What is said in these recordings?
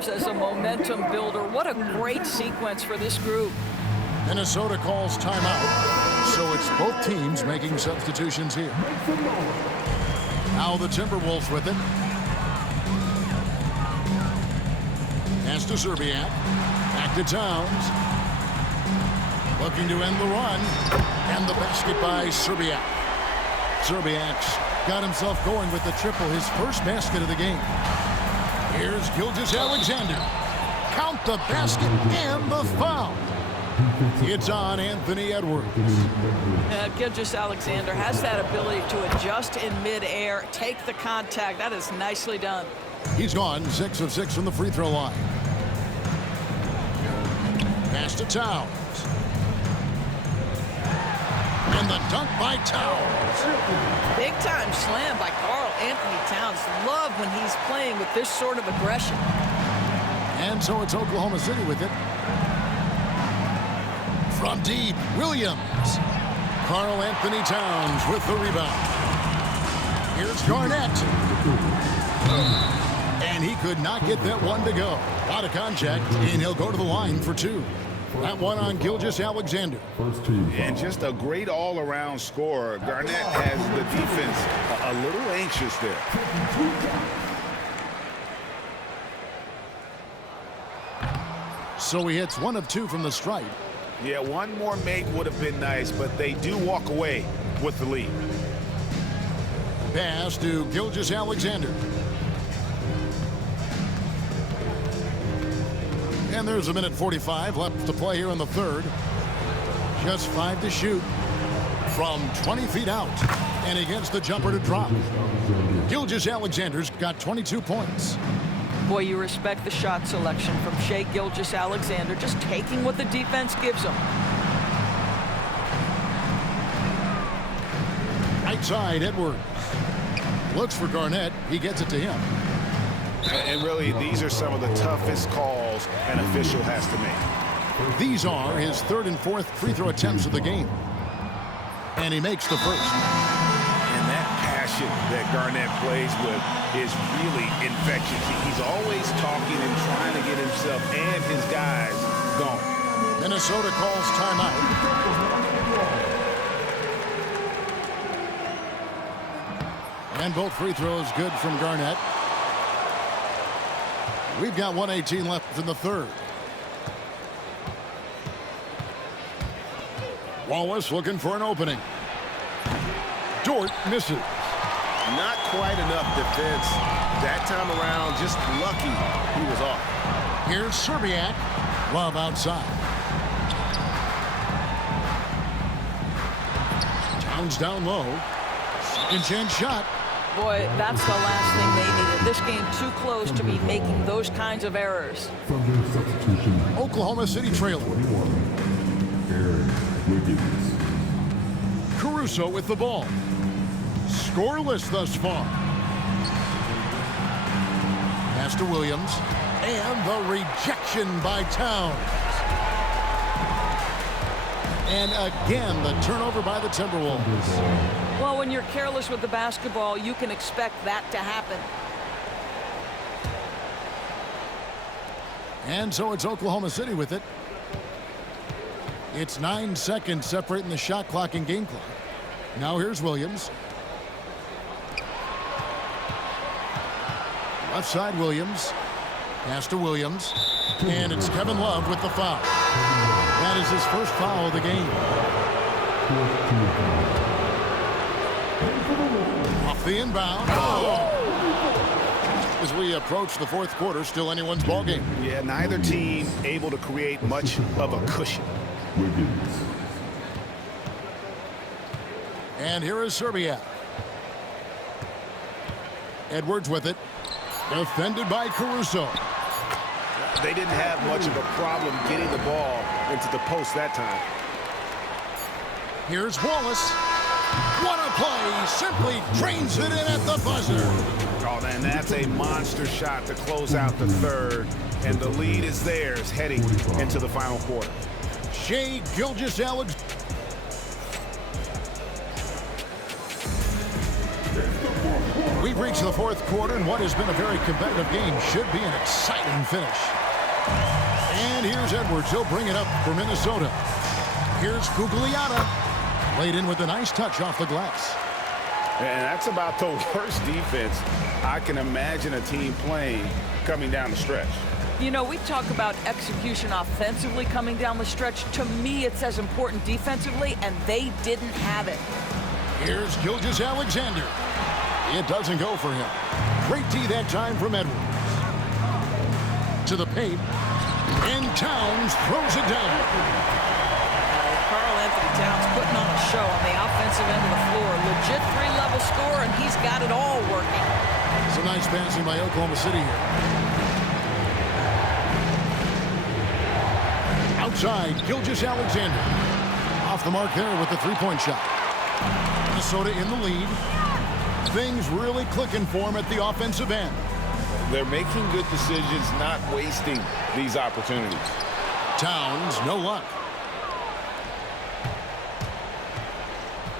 serves as a momentum builder. What a great sequence for this group. Minnesota calls timeout, so it's both teams making substitutions here. Now the Timberwolves with it. Pass to Szczerbiak. Back to Towns. Looking to end the run. And the basket by Szczerbiak. Szczerbiak's got himself going with the triple, his first basket of the game. Here's Gilgeous-Alexander. Count the basket and the foul. It's on Anthony Edwards. Gilgeous-Alexander has that ability to adjust in midair, take the contact. That is nicely done. He's gone 6 of 6 from the free throw line. Pass to Towns. And the dunk by Towns. Big time slam by Karl-Anthony Towns. Love when he's playing with this sort of aggression. And so it's Oklahoma City with it. From deep, Williams. Karl-Anthony Towns with the rebound. Here's Garnett. And he could not get that one to go. Out of contact, and he'll go to the line for 2. That one on Gilgeous-Alexander. And just a great all-around scorer. Garnett has the defense a little anxious there. So he hits 1 of 2 from the stripe. Yeah, one more make would have been nice, but they do walk away with the lead. Pass to Gilgeous-Alexander. And there's a minute 45 left to play here in the third. Just 5 to shoot from 20 feet out. And he gets the jumper to drop. Gilgeous-Alexander's got 22 points. Boy, you respect the shot selection from Shai Gilgeous-Alexander, just taking what the defense gives him. Right side, Edwards. Looks for Garnett. He gets it to him. And really, these are some of the toughest calls an official has to make. These are his 3rd and 4th free throw attempts of the game. And he makes the first. And that passion that Garnett plays with is really infectious. He's always talking and trying to get himself and his guys going. Minnesota calls timeout. And both free throws good from Garnett. We've got 1:18 left in the third. Wallace looking for an opening. Dort misses. Not quite enough defense that time around. Just lucky he was off. Here's Szczerbiak. Love outside. Towns down low. Second chance shot. Boy, that's the last thing they needed. This game too close to be making those kinds of errors. Oklahoma City trailer. Caruso with the ball. Scoreless thus far. Pass to Williams. And the rejection by Towns. And again, the turnover by the Timberwolves. Well, when you're careless with the basketball, you can expect that to happen. And so it's Oklahoma City with it. It's 9 seconds separating the shot clock and game clock. Now here's Williams. Left side, Williams. Pass to Williams. And it's Kevin Love with the foul. That is his first foul of the game. Off the inbound. Oh. As we approach the fourth quarter, still anyone's ball game. Yeah, neither team able to create much of a cushion. And here is Szczerbiak. Edwards with it. Defended by Caruso. They didn't have much of a problem getting the ball into the post that time. Here's Wallace. What a play. Simply drains it in at the buzzer. Oh, man, that's a monster shot to close out the third. And the lead is theirs heading into the final quarter. Shai Gilgeous-Alexander. We've reached the fourth quarter, and what has been a very competitive game should be an exciting finish. And here's Edwards. He'll bring it up for Minnesota. Here's Gugliotta. Laid in with a nice touch off the glass. And that's about the worst defense I can imagine a team playing coming down the stretch. You know, we talk about execution offensively coming down the stretch. To me, it's as important defensively, and they didn't have it. Here's Gilgeous-Alexander. It doesn't go for him. Great D that time from Edwards. To the paint. And Towns throws it down. Karl-Anthony Towns putting on a show on the offensive end of the floor. Legit three-level score, and he's got it all working. Some nice passing by Oklahoma City here. Outside, Gilgeous-Alexander. Off the mark there with the three-point shot. Minnesota in the lead. Things really clicking for him at the offensive end. They're making good decisions, not wasting these opportunities. Towns, no luck.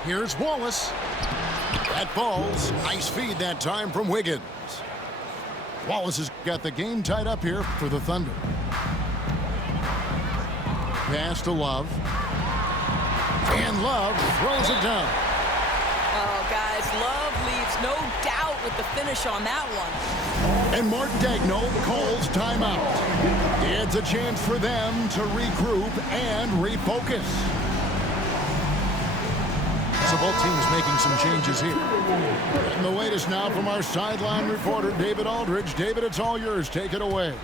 Here's Wallace. That falls. Nice feed that time from Wiggins. Wallace has got the game tied up here for the Thunder. Pass to Love. And Love throws it down. Oh, guys, Love leaves no doubt with the finish on that one. And Mark Daigneault calls timeout. It's a chance for them to regroup and refocus. So both teams making some changes here. And the latest now from our sideline reporter, David Aldridge. David, it's all yours. Take it away.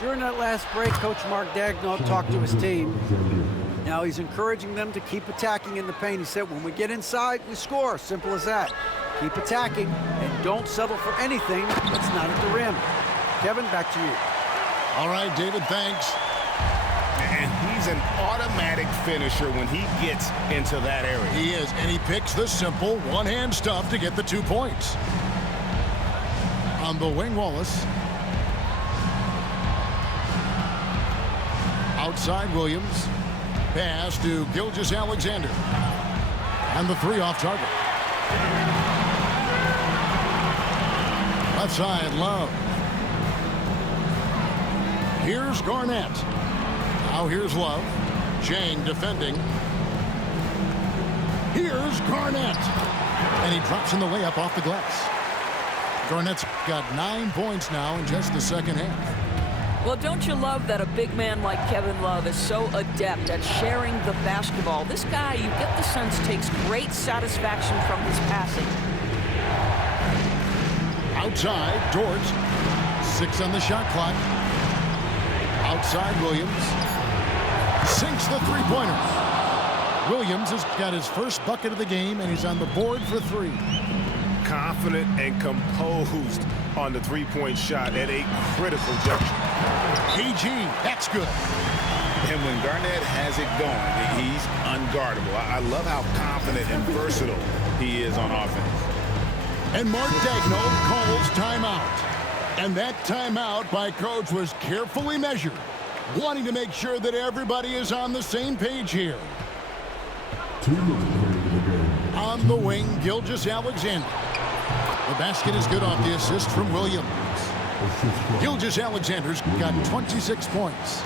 During that last break, Coach Mark Daigneault talked to his team. Now he's encouraging them to keep attacking in the paint. He said, when we get inside, we score. Simple as that. Keep attacking and don't settle for anything that's not at the rim. Kevin, back to you. All right, David, thanks. And he's an automatic finisher when he gets into that area. He is, and he picks the simple one-hand stuff to get the 2 points. On the wing, Wallace. Outside, Williams. Pass to Gilgeous-Alexander. And the three off target. Left side, Love. Here's Garnett. Now here's Love. Chang defending. Here's Garnett. And he drops in the layup off the glass. Garnett's got 9 points now in just the second half. Well, don't you love that a big man like Kevin Love is so adept at sharing the basketball? This guy, you get the sense, takes great satisfaction from his passing. Outside, Dort. 6 on the shot clock. Outside, Williams. Sinks the three-pointer. Williams has got his first bucket of the game, and he's on the board for 3. Confident and composed on the three-point shot at a critical juncture. KG, that's good. And when Garnett has it going, he's unguardable. I love how confident and versatile he is on offense. And Mark Daigneault calls timeout. And that timeout by Coach was carefully measured, wanting to make sure that everybody is on the same page here. On the wing, Gilgeous-Alexander. The basket is good off the assist from Williams. Gilgeous-Alexander's got 26 points.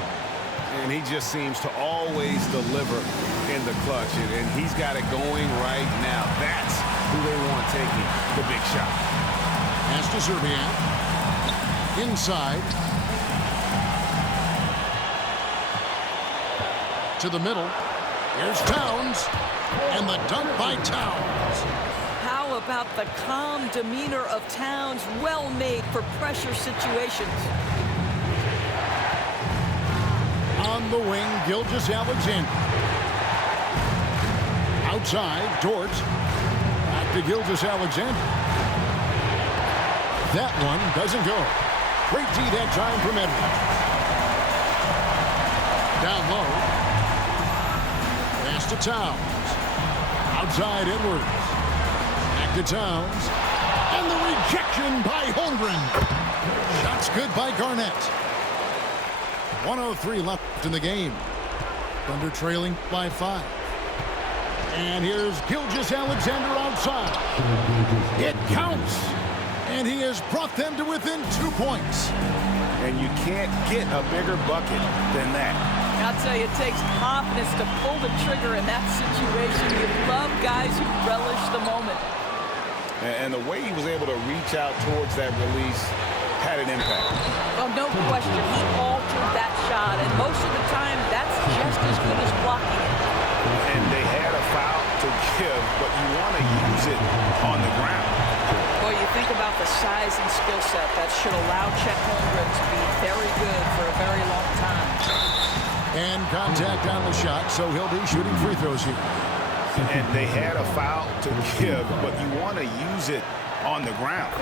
And he just seems to always deliver in the clutch. And he's got it going right now. That's who they want taking the big shot. Pass to Szczerbiak. Inside. To the middle. Here's Towns. And the dunk by Towns. How about the calm demeanor of Towns? Well made for pressure situations. On the wing, Gilgeous-Alexander. Outside, Dort. Back to Gilgeous-Alexander. That one doesn't go. Great D that time from Edwards. Down low. Pass to Towns. Outside, Edwards. Back to Towns. And the rejection by Holmgren. Shots good by Garnett. 1:03 left in the game. Thunder trailing by 5. And here's Gilgeous-Alexander outside. It counts. And he has brought them to within 2 points. And you can't get a bigger bucket than that. I'll tell you, it takes confidence to pull the trigger in that situation. You love guys who relish the moment. And the way he was able to reach out towards that release had an impact. Well, no question. He altered that shot, and most of the time, that's just as good as blocking it. And they had a foul to give, but you want to use it on the ground. Boy, you think about the size and skill set that should allow Chet Holmgren to be very good for a very long time. And contact on the shot, so he'll be shooting free throws here. And they had a foul to give, but you want to use it on the ground.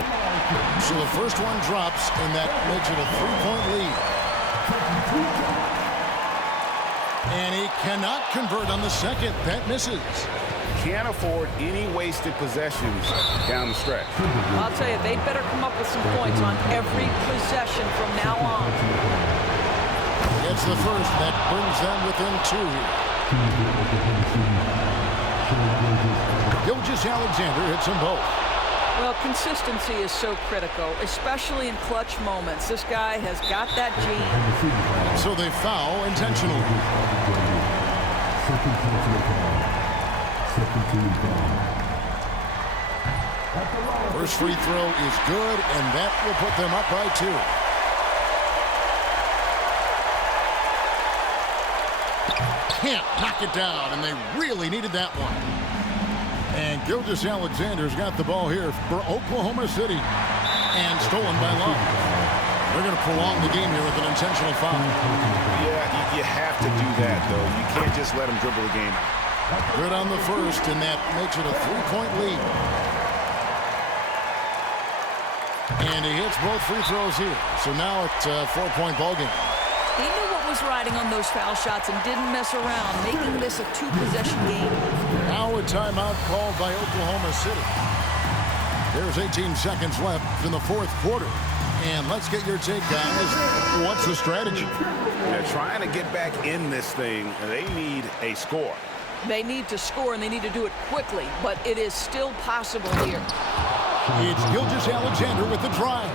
So the first one drops, and that makes it a 3-point lead. And he cannot convert on the second. That misses. Can't afford any wasted possessions down the stretch. I'll tell you, they better come up with some points on every possession from now on. It's the first. That brings them within 2 here. Gilgeous-Alexander hits them both. Well, consistency is so critical, especially in clutch moments. This guy has got that gene. So they foul intentionally. First free throw is good, and that will put them up by 2. Can't knock it down, and they really needed that one. And Gilgeous-Alexander's got the ball here for Oklahoma City. And stolen by Love. They're going to prolong the game here with an intentional foul. Yeah, you have to do that, though. You can't just let him dribble the game out. Good on the first, and that makes it a 3-point lead. And he hits both free throws here. So now it's a 4-point ball game. He knew what was riding on those foul shots and didn't mess around, making this a 2-possession game. Now a timeout called by Oklahoma City. There's 18 seconds left in the fourth quarter. And let's get your take, guys. What's the strategy? They're trying to get back in this thing, and they need a score. They need to score, and they need to do it quickly, but it is still possible here. It's Gilgeous-Alexander with the drive.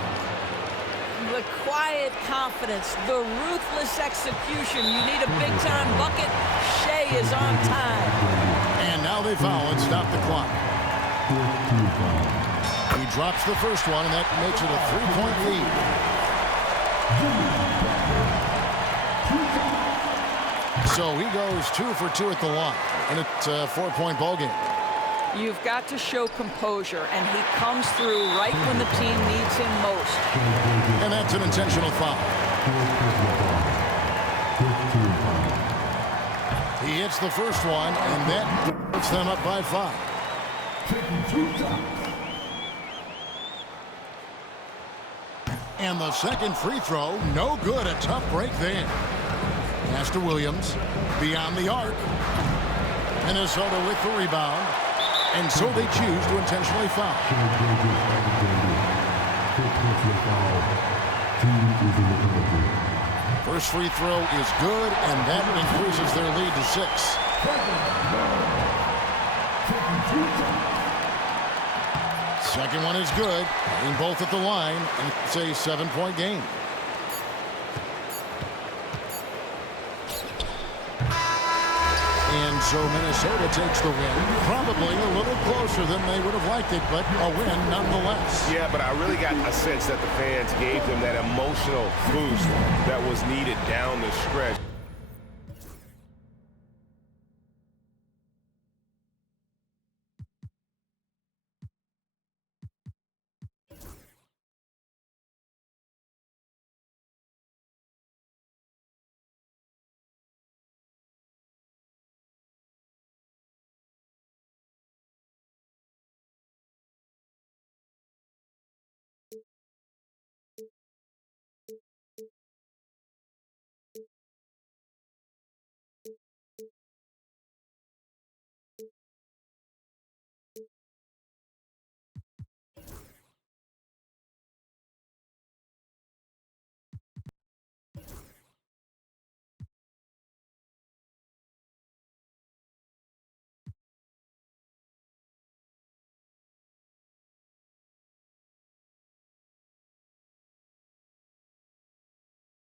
The quiet confidence, the ruthless execution. You need a big-time bucket. Shea is on time. And now they foul and stop the clock. He drops the first one, and that makes it a 3-point lead. So he goes 2 for 2 at the line, and it's a 4-point ball game. You've got to show composure, and he comes through right when the team needs him most. And that's an intentional foul. He hits the first one, and that puts them up by 5. And the second free throw, no good. A tough break there. Pass to Williams, beyond the arc. Minnesota with the rebound. And so they choose to intentionally foul. First free throw is good, and that increases their lead to 6. Second one is good. Hitting both at the line, and it's a 7-point game. And so Minnesota takes the win. Probably a little closer than they would have liked it, but a win nonetheless. Yeah, but I really got a sense that the fans gave them that emotional boost that was needed down the stretch.